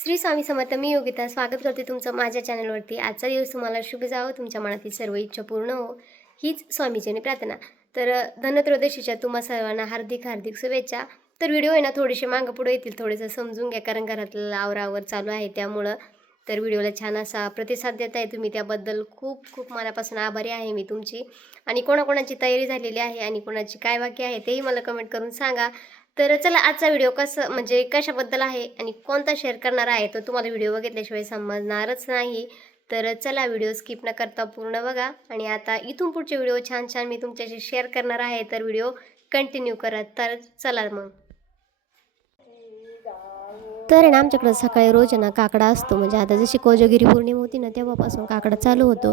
श्री स्वामी समर्थ. मी योगिता स्वागत करते तुमचं माझ्या चॅनलवरती. आजचा दिवस तुम्हाला शुभ जावो, तुमच्या मनातील सर्व इच्छा पूर्ण हो, हीच स्वामीचरणी प्रार्थना. तर धनत्रयोदशीच्या तुम्हा सर्वांना हार्दिक हार्दिक शुभेच्छा. तर व्हिडिओ आहे ना थोडेसे मागं पुढे येतील, थोडंसं समजून घ्या, कारण घरातलं आवरावर चालू आहे त्यामुळं. तर व्हिडिओला छान असा प्रतिसाद देत आहे तुम्ही, त्याबद्दल खूप खूप मनापासून आभारी आहे मी तुमची. आणि कोणाकोणाची तयारी झालेली आहे आणि कोणाची काय बाकी आहे तेही मला कमेंट करून सांगा. तर चला, आजचा व्हिडिओ कसं म्हणजे कशाबद्दल आहे आणि कोणता शेअर करणार आहे तो तुम्हाला व्हिडिओ बघितल्याशिवाय समजणारच नाही. तर चला, व्हिडिओ स्किप न करता पूर्ण बघा. आणि आता इथून पुढचे व्हिडिओ छान छान मी तुमच्याशी शेअर करणार आहे, तर व्हिडिओ कंटिन्यू करा. तर चला मग. तर ना आमच्याकडं सकाळी रोज ना काकडा असतो, म्हणजे आता जशी कोजागिरी पौर्णिमा होती ना तेव्हापासून काकडा चालू होतो.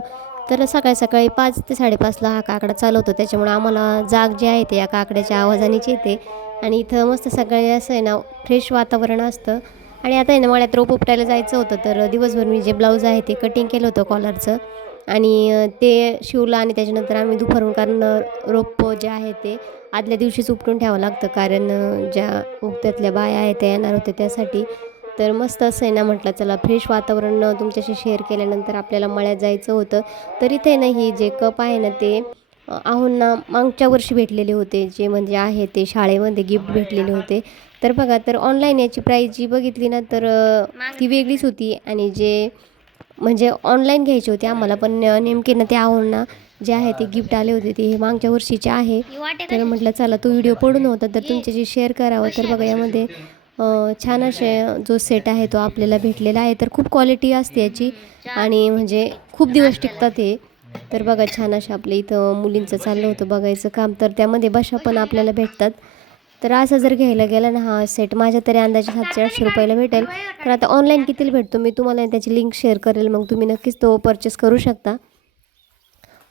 तर सकाळी सकाळी 5 ते 5:30ला हा काकडा चालू होतो, त्याच्यामुळे आम्हाला जाग जी आहे ते या काकड्याच्या आवाजानेच येते. आणि इथं मस्त सकाळी असं आहे ना फ्रेश वातावरण असतं. आणि आता आहे ना मळ्यात रोप उपटायला जायचं होतं, तर दिवसभर मी जे ब्लाऊज आहे ते कटिंग केलं होतं कॉलरचं. आणि ते शिवलं आणि त्याच्यानंतर आम्ही दुपारून, कारण रोप जे आहे ते आदल्या दिवशीच उपटून ठेवावं लागतं, कारण ज्या उगत्यातल्या बाया आहेत त्या येणार होत्या त्यासाठी. तर मस्त असं आहे ना म्हटलं चला फ्रेश वातावरण तुमच्याशी शेअर केल्यानंतर आपल्याला मळ्यात जायचं होतं. तर इथे ना ही जे कप आहे ना ते आहोंना मागच्या वर्षी भेटलेले होते, जे म्हणजे आहे ते शाळेमध्ये गिफ्ट भेटलेले होते. तर बघा, तर ऑनलाईन याची प्राईस जी बघितली ना तर ती वेगळीच होती. आणि जे म्हणजे ऑनलाईन घ्यायचे होते आम्हाला, पण नेमके ना ते आहोंना जे आहे ते गिफ्ट आले होते ते मागच्या वर्षीचे आहे. तर म्हटलं चला तो व्हिडिओ पडून होता तर तुमच्याशी शेअर करावं. तर बघा, यामध्ये छान असे जो सेट आहे तो आपल्याला भेटलेला आहे. तर खूप क्वालिटी असते याची आणि म्हणजे खूप दिवस टिकतात ते. तर बघा, छान अशा आपल्या इथं मुलींचं चाललं होतं बघायचं काम, तर त्यामध्ये बशा पण आपल्याला भेटतात. तर असं जर घ्यायला गेला ना हा सेट माझ्या तरी अंदाजे 700-800 रुपयाला भेटेल. तर आता ऑनलाईन कितीला भेटतो मी तुम्हाला त्याची लिंक शेअर करेल, मग तुम्ही नक्कीच तो परचेस करू शकता.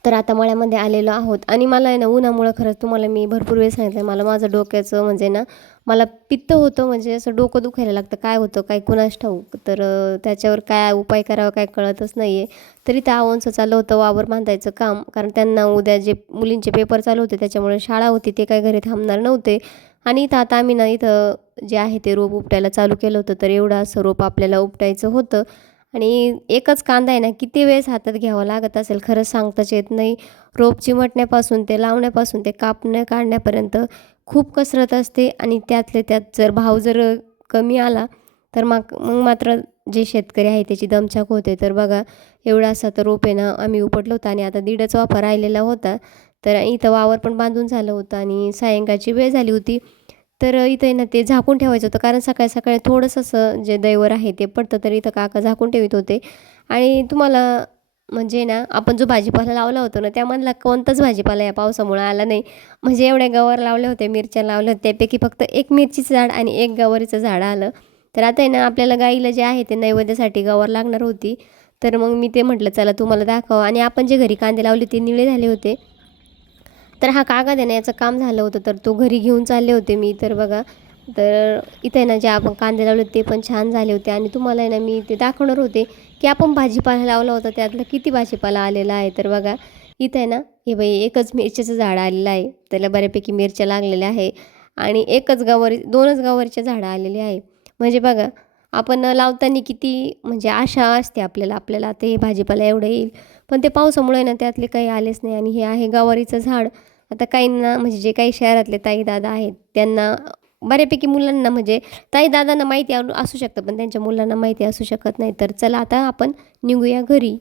तर आता मळ्यामध्ये आलेलो आहोत आणि मला आहे ना उन्हामुळं, खरंच तुम्हाला मी भरपूर वेळ सांगितलं आहे, मला माझं डोक्याचं म्हणजे ना मला पित्त होतं, म्हणजे असं डोकं दुखायला लागतं, काय होतं काय कुणास ठाऊक. तर त्याच्यावर काय उपाय करावा काय कळतच नाही आहे. तरी त्या आव्हानचं चाललं होतं वावर बांधायचं काम, कारण त्यांना उद्या जे मुलींचे पेपर चालू होते त्याच्यामुळे शाळा होती, ते काय घरी थांबणार नव्हते. आणि इथं आता आम्ही ना इथं जे आहे ते रोप उपटायला चालू केलं होतं. तर एवढं असं रोप आपल्याला उपटायचं होतं. आणि एकच कांदा आहे ना किती वेळेस हातात घ्यावा लागत असेल खरंच सांगताच येत नाही. रोप चिमटण्यापासून ते लावण्यापासून ते कापण्या काढण्यापर्यंत खूप कसरत असते. आणि त्यातले त्यात जर भाव जर कमी आला तर मग मात्र जे शेतकरी आहे त्याची दमछाक होते. तर बघा, एवढा असा तर रोप आहे ना आम्ही उपटलं होतं आणि आता दीडच वाफा राहिलेला होता. तर इथं वावर पण बांधून झालं होतं आणि सायंकाळची वेळ झाली होती. तर इथं आहे ना ते झाकून ठेवायचं होतं, कारण सकाळी सकाळी थोडंसं असं जे दैवर आहे ते पडतं, तर इथं काका झाकून ठेवत होते. आणि तुम्हाला म्हणजे ना आपण जो भाजीपाला लावला होता ना त्यामधला कोणताच भाजीपाला या पावसामुळे आला नाही. म्हणजे एवढ्या गवार लावल्या होत्या, मिरच्या लावल्या होत्या, त्यापैकी फक्त एक मिरचीचं झाड आणि एक गवारीचं झाड आलं. तर आता आहे ना आपल्याला गाईला जे आहे ते नैवेद्यासाठी गवार लागणार होती. तर मग मी ते म्हटलं चला तुम्हाला दाखवा. आणि आपण जे घरी कांदे लावले ते निळे झाले होते. तर हा कागद आहे ना याचं काम झालं होतं, तर तो घरी घेऊन चालले होते मी. तर बघा, तर इथे ना जे आपण कांदे लावले ते पण छान झाले होते. आणि तुम्हाला आहे ना मी ते दाखवणार होते की आपण भाजीपाला लावला होता त्यातलं किती भाजीपाला आलेला आहे. तर बघा, इथे आहे ना हे बाई एकच मिरचीचं झाड आलेलं आहे, त्याला बऱ्यापैकी मिरच्या लागलेल्या आहे. आणि एकच गवारी 2च गवारीच्या झाडं आलेली आहे. म्हणजे बघा, आपण लावताना किती म्हणजे आशा असते आपल्याला, आपल्याला आता हे भाजीपाला एवढं येईल, पण ते पावसामुळे ना त्यातले काही आलेच नाही. आणि हे आहे गवारीचं झाड. आता काहींना म्हणजे जे काही शहरातले ताई दादा आहेत त्यांना बऱ्यापैकी मुलांना म्हणजे ताई दादांना माहिती असू शकतं, पण त्यांच्या मुलांना माहिती असू शकत नाही. तर चला आता आपण निघूया घरी.